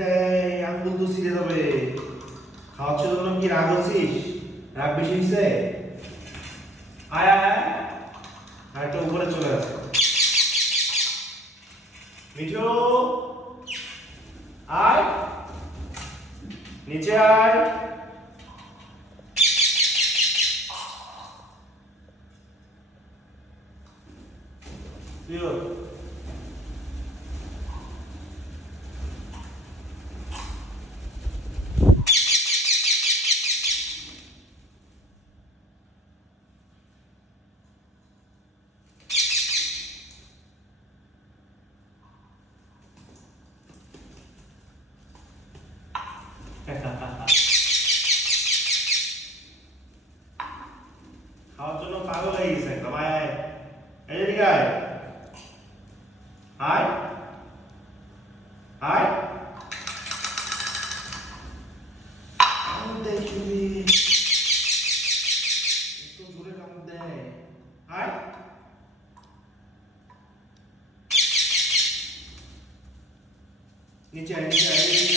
দেয়, আঙ্গুল তো ছিঁড়ে যাবে। খাওয়ার জন্য কি রাগ হচ্ছিস? রাগ বেশি হয়েছে? আয় আয় আয়, আর একটা উপরে চলে আসে। মিঠু আয়, নিচে আয়। খাওয়ার জন্য পাগল হয়ে গেছে একদম। আয় আয়, এদিকে আয়, আয় আয়। কামড় দেয় শুধু, এত জোরে কামড় দেয়। আয়, নিচে আয়, নিচে আয়, নিচে